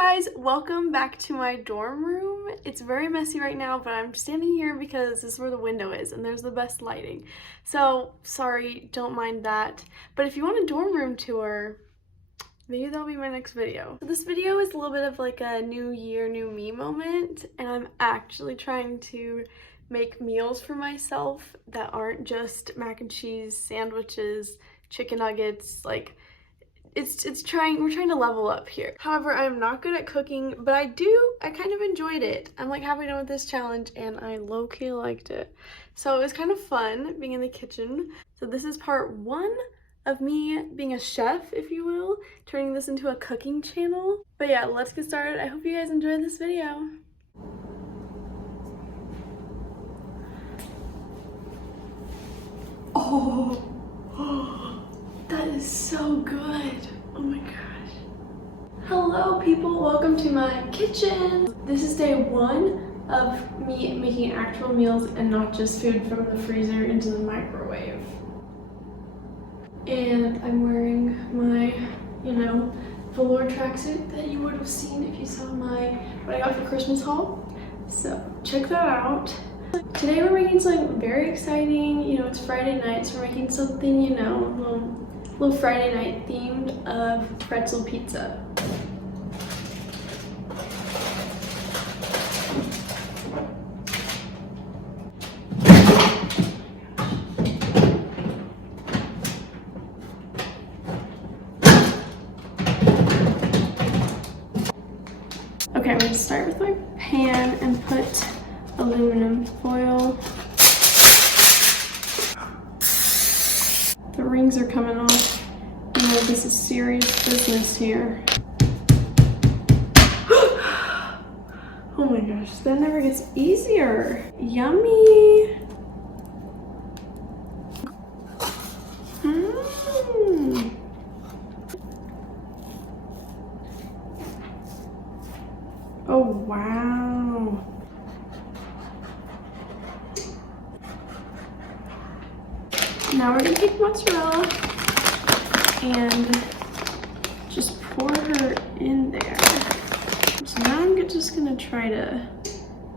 guys, welcome back to my dorm room. It's very messy right now, but I'm standing here because this is where the window is and there's the best lighting. So sorry, don't mind that. But if you want a dorm room tour, maybe that'll be my next video. So this video is a little bit of like a new year, new me moment, and I'm actually trying to make meals for myself that aren't just mac and cheese, sandwiches, chicken nuggets, like we're trying to level up here. However, I'm not good at cooking, but I kind of enjoyed it. I'm like halfway done with this challenge and I low-key liked it. So it was kind of fun being in the kitchen. So this is part one of me being a chef, if you will, turning this into a cooking channel. But yeah, let's get started. I hope you guys enjoyed this video. Oh, that is so good. Oh my gosh. Hello people, welcome to my kitchen. This is day one of me making actual meals and not just food from the freezer into the microwave. And I'm wearing my, velour tracksuit that you would have seen if you saw what I got for Christmas haul. So check that out. Today we're making something very exciting. It's Friday night, so we're making something, a little Friday night themed of pretzel pizza. Okay, I'm gonna start with my pan and put aluminum foil. The rings are coming off. This is serious business here. Oh my gosh, that never gets easier. Yummy. Oh wow. Now we're gonna take mozzarella and just pour her in there. So now I'm just gonna try to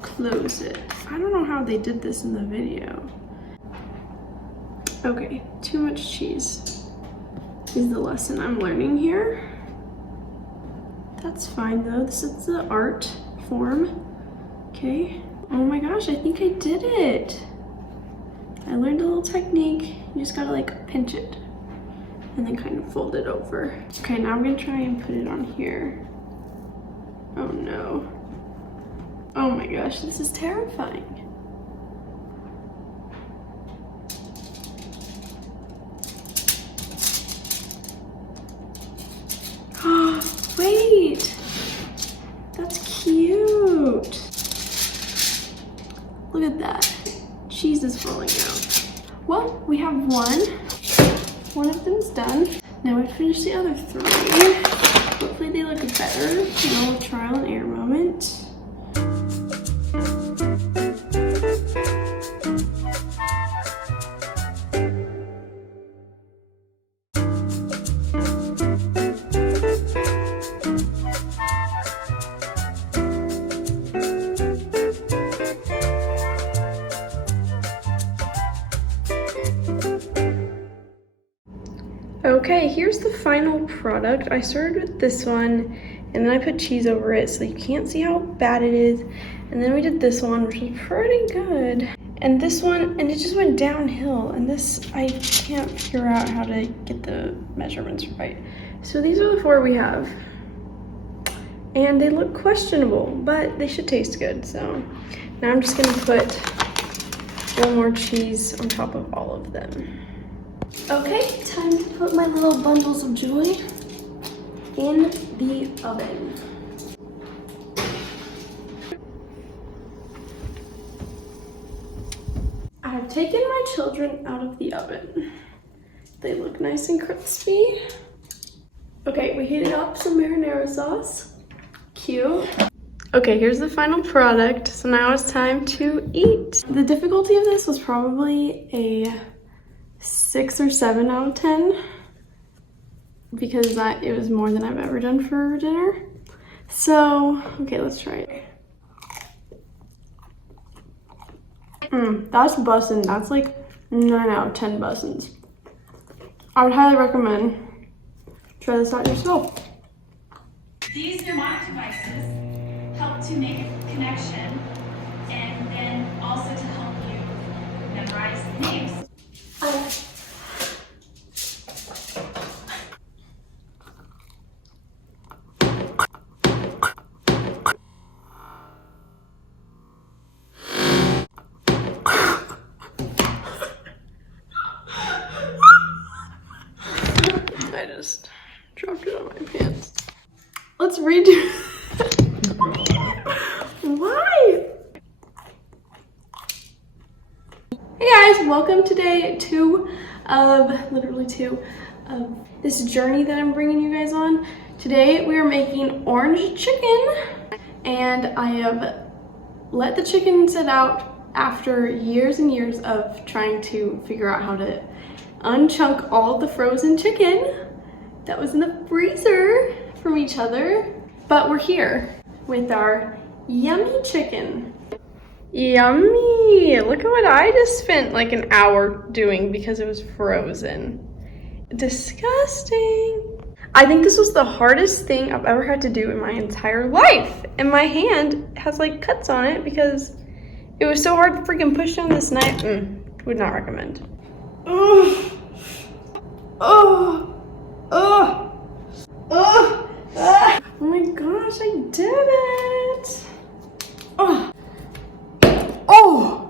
close it. I don't know how they did this in the video. Okay, too much cheese is the lesson I'm learning here. That's fine though, this is the art form. Okay, oh my gosh, I think I did it. I learned a little technique. You just gotta like pinch it and then kind of fold it over. Okay, now I'm gonna try and put it on here. Oh no. Oh my gosh, this is terrifying. Wait, that's cute. Look at that. Cheese is falling out. Well, we have one of them's done. Now we finish the other three. Hopefully they look better. A trial and error moment. Okay, here's the final product. I started with this one and then I put cheese over it so you can't see how bad it is. And then we did this one, which is pretty good. And this one, and it just went downhill. And this, I can't figure out how to get the measurements right. So these are the four we have. And they look questionable, but they should taste good. So now I'm just gonna put a little more cheese on top of all of them. Okay, time to put my little bundles of joy in the oven. I've taken my children out of the oven. They look nice and crispy. Okay, we heated up some marinara sauce. Cute. Okay, here's the final product. So now it's time to eat. The difficulty of this was probably a 6 or 7 out of 10 because it was more than I've ever done for dinner. So, okay, let's try it. That's bussin'. That's like 9 out of 10 bussins. I would highly recommend try this out yourself. These mnemonic devices help to make a connection and then also to help you memorize names. I just dropped it on my pants. Let's redo. Why? Hey guys, welcome to day 2 of, literally 2 of this journey that I'm bringing you guys on. Today we are making orange chicken, and I have let the chicken sit out after years and years of trying to figure out how to unchunk all the frozen chicken that was in the freezer from each other. But we're here with our yummy chicken. Yummy! Look at what I just spent like an hour doing because it was frozen. Disgusting. I think this was the hardest thing I've ever had to do in my entire life. And my hand has like cuts on it because it was so hard to freaking push down this knife. Would not recommend. Oh, oh, oh, oh, oh my gosh, I did it. Oh, oh,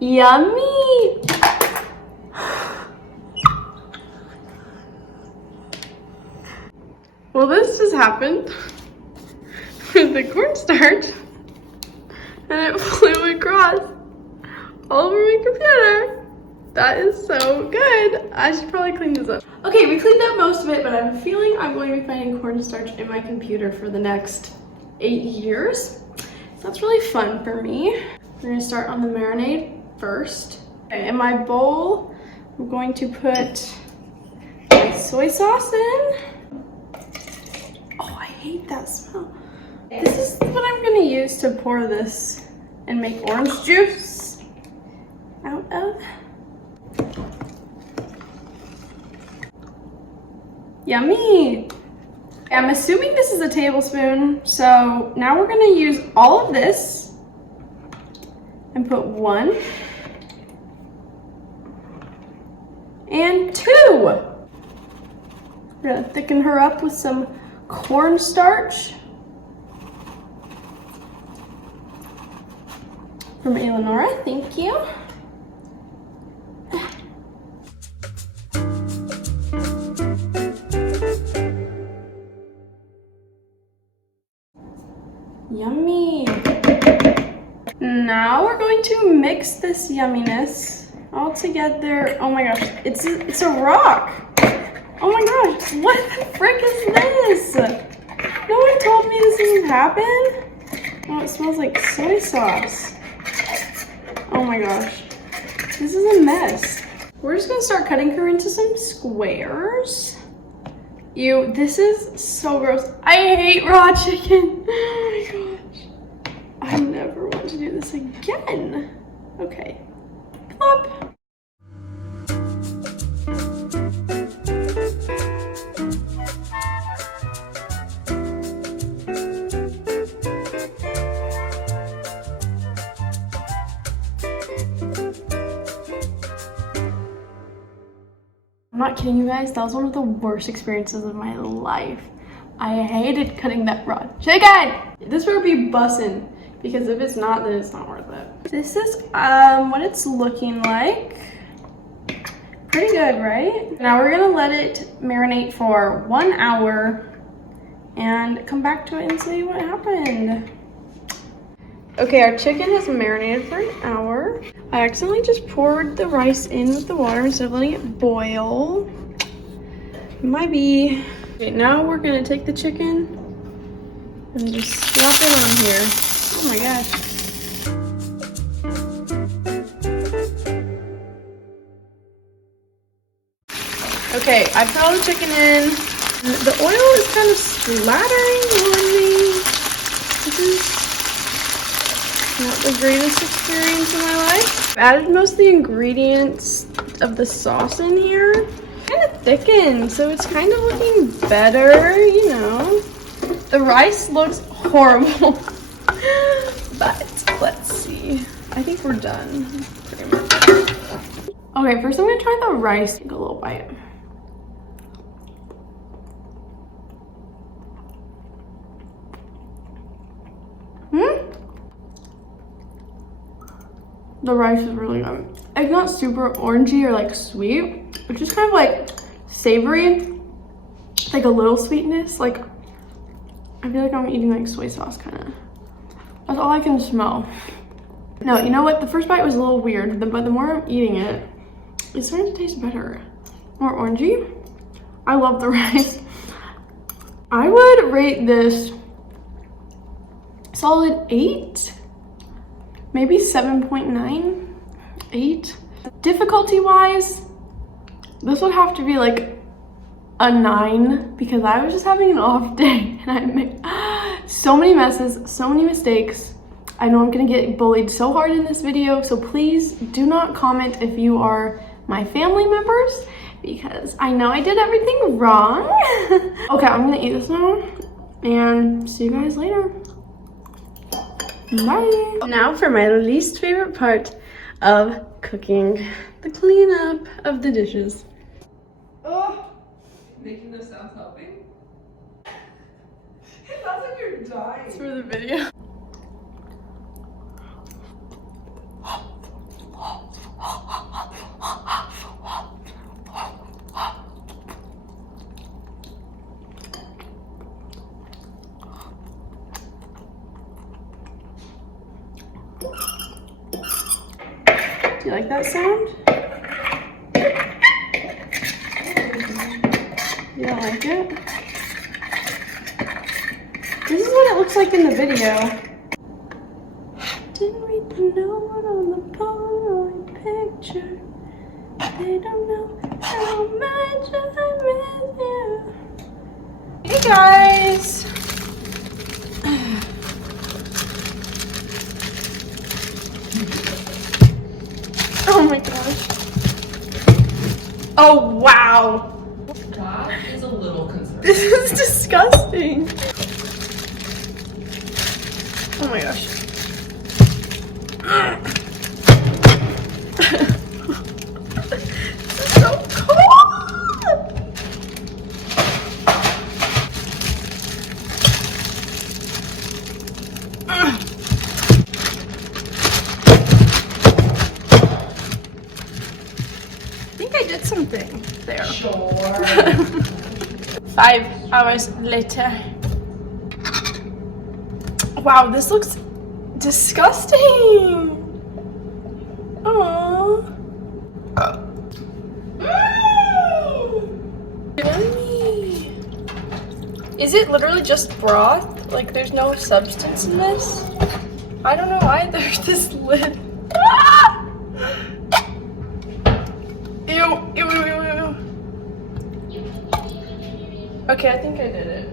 yummy. Well, this just happened with the cornstarch, and it flew across all over my computer. That is so good. I should probably clean this up. Okay, we cleaned up most of it, but I have a feeling I'm going to be finding cornstarch in my computer for the next 8 years. So that's really fun for me. We're gonna start on the marinade first. Okay, in my bowl, I'm going to put my soy sauce in. Oh, I hate that smell. This is what I'm gonna use to pour this and make orange juice out of. Yummy! I'm assuming this is a tablespoon, so now we're gonna use all of this and put 1 and 2. We're gonna thicken her up with some cornstarch from Eleonora, thank you. Yummy. Now we're going to mix this yumminess all together. Oh my gosh, it's a rock. Oh my gosh, what the frick is this? No one told me this doesn't happen. Oh, it smells like soy sauce. Oh my gosh, this is a mess. We're just gonna start cutting her into some squares. Ew, this is so gross. I hate raw chicken. Oh my gosh. I never want to do this again. Okay, plop. I'm not kidding you guys, that was one of the worst experiences of my life. I hated cutting that raw chicken. This better be bussin', because if it's not, then it's not worth it. This is what it's looking like. Pretty good, right? Now we're gonna let it marinate for 1 hour and come back to it and see what happened. Okay, our chicken has marinated for an hour. I accidentally just poured the rice in with the water instead of letting it boil. Might be. Okay, now we're gonna take the chicken and just slap it on here. Oh my gosh. Okay, I put all the chicken in. The oil is kind of splattering on me. greatest experience in my life. I've added most of the ingredients of the sauce in here. Kind of thickened, so it's kind of looking better, you know. The rice looks horrible, but let's see. I think we're done, pretty much. Okay, first I'm gonna try the rice. Take a little bite. The rice is really good. It's not super orangey or like sweet. It's just kind of like savory, like a little sweetness. Like, I feel like I'm eating like soy sauce kind of. That's all I can smell. No, you know what? The first bite was a little weird, but the more I'm eating it, it's starting to taste better. More orangey. I love the rice. I would rate this solid 8. Maybe 7.9, 8. Difficulty wise, this would have to be like a 9 because I was just having an off day and I made so many messes, so many mistakes. I know I'm gonna get bullied so hard in this video, so please do not comment if you are my family members because I know I did everything wrong. Okay, I'm gonna eat this now and see you guys later. Bye. Now for my least favorite part of cooking, the cleanup of the dishes. Oh, making those sounds helping? It sounds like you're dying. It's for the video. Do you like that sound? You don't like it? This is what it looks like in the video. Didn't read the note on the Polaroid picture. They don't know how much I miss you. Hey guys! Oh my gosh. Oh wow. That is a little concerning. This is disgusting. Oh my gosh. This is so cold. I think I did something there. Sure. 5 hours later. Wow, this looks disgusting. Aww. Yummy. Is it literally just broth? Like there's no substance in this? I don't know either. This lid. Ew, ew, ew, ew. Okay, I think I did it.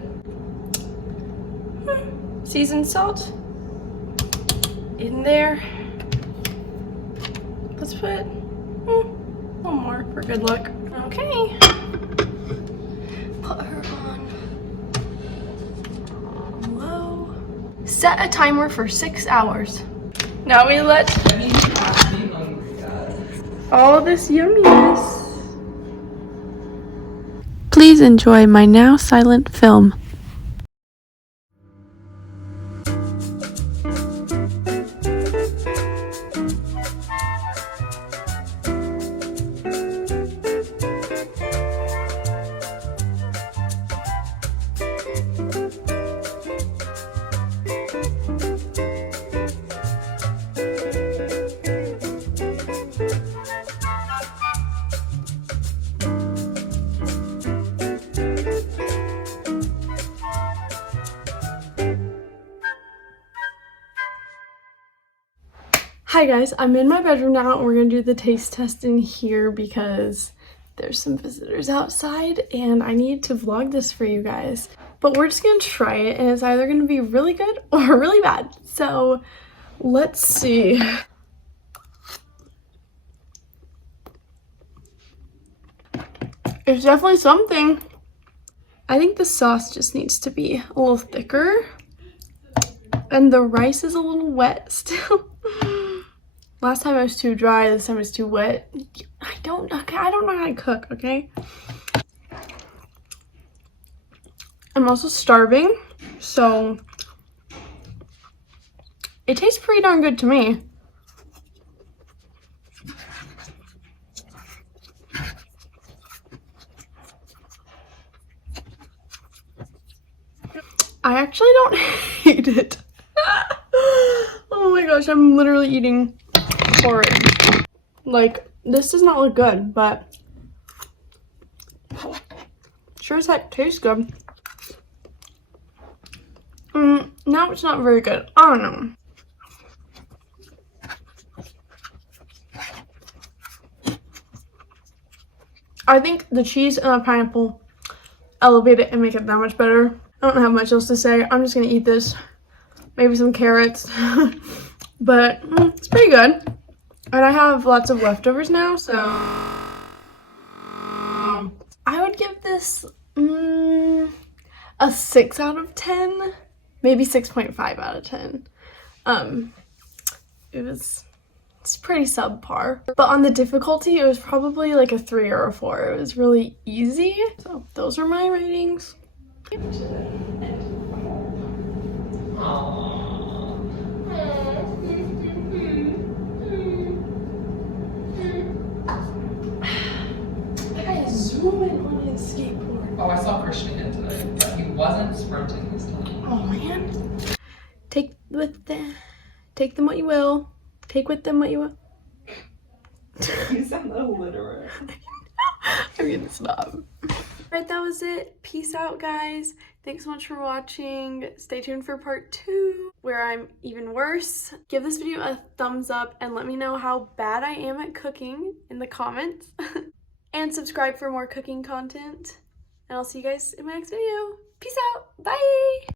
Seasoned salt in there. Let's put one more for good luck. Okay. Put her on low. Set a timer for 6 hours. Now we let all this yumminess. Please enjoy my now silent film. Hi guys, I'm in my bedroom now and we're gonna do the taste test in here because there's some visitors outside and I need to vlog this for you guys. But we're just gonna try it and it's either gonna be really good or really bad. So Let's see. It's definitely something. I think the sauce just needs to be a little thicker. And the rice is a little wet still. Last time it was too dry, this time it's too wet. I don't know how to cook, okay? I'm also starving, so it tastes pretty darn good to me. I actually don't hate it. Oh my gosh, I'm literally eating porridge. Like, this does not look good, but sure as heck tastes good. Now it's not very good. I don't know. I think the cheese and the pineapple elevate it and make it that much better. I don't have much else to say. I'm just gonna eat this. Maybe some carrots. But it's pretty good. And I have lots of leftovers now, so I would give this a 6 out of 10. Maybe 6.5 out of 10. It's pretty subpar. But on the difficulty, it was probably like a 3 or a 4. It was really easy. So those are my ratings. Zooming on his skateboard. Oh, I saw Christian again today, but he wasn't sprinting this time. Oh man. Take them what you will. Take with them what you will. You sound illiterate. I'm gonna stop. Alright, that was it. Peace out, guys. Thanks so much for watching. Stay tuned for part 2, where I'm even worse. Give this video a thumbs up and let me know how bad I am at cooking in the comments. And subscribe for more cooking content. And I'll see you guys in my next video. Peace out. Bye.